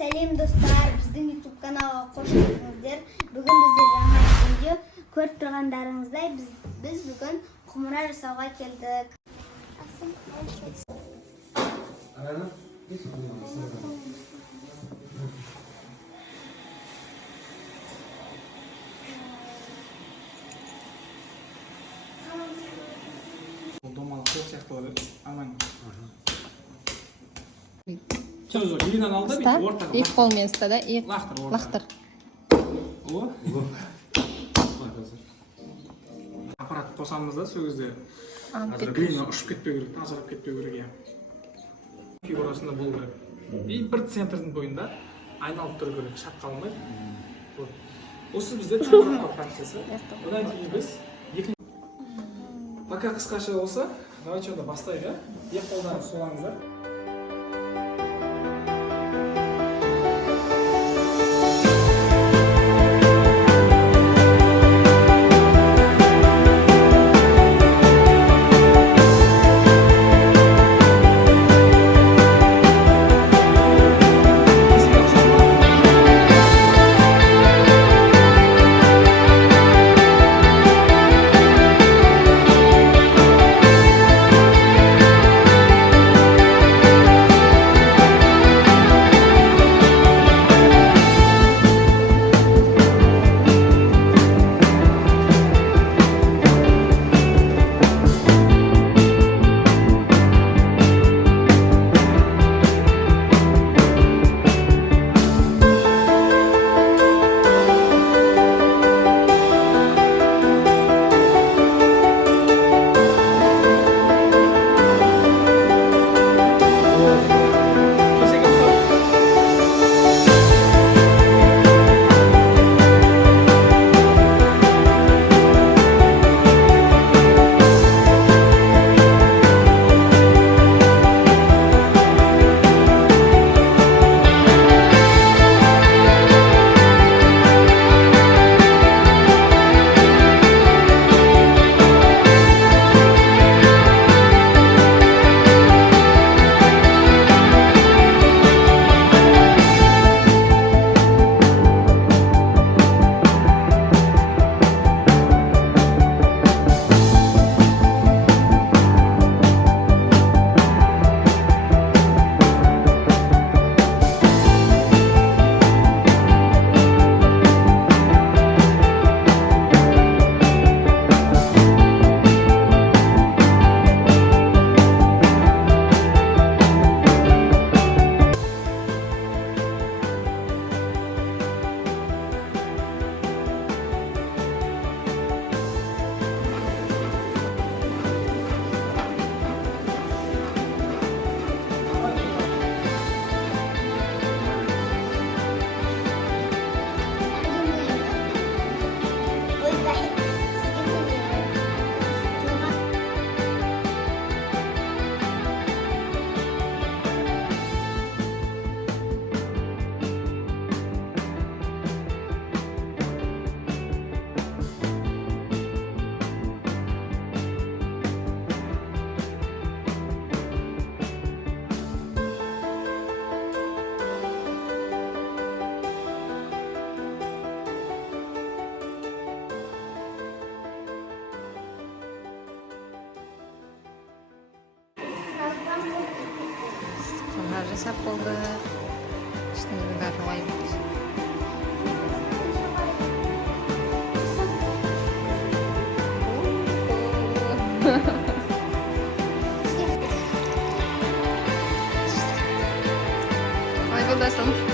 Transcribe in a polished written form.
Сәлем достар, біздің YouTube каналға қош келдіңіздер. Бүгін бізде жаңа видео көріп тұрғандарыңыздай біз бүгін құмыра жасауға келдік. Домалық көп сияқты болады. Аман. Жоқ, елінен алды, бейті ортаға. Екі қолмен ұста да, лақтыр. О. Аппарат қосамыз да, сол кезде грейна ұшып кетпеу керек, тазарып кетпеу керек. Фигурасында болу керек. И бір центрдің бойында айналып тұру керек, шат қалмай. Осы бізде центрлық фракциясы. Одан кейін біз пока қысқаша болса, давайте онда бастайық, екі қолдан солаңыздар. Жасап болды. Ішінде бәрі лай болды. Ой, бұлдасын.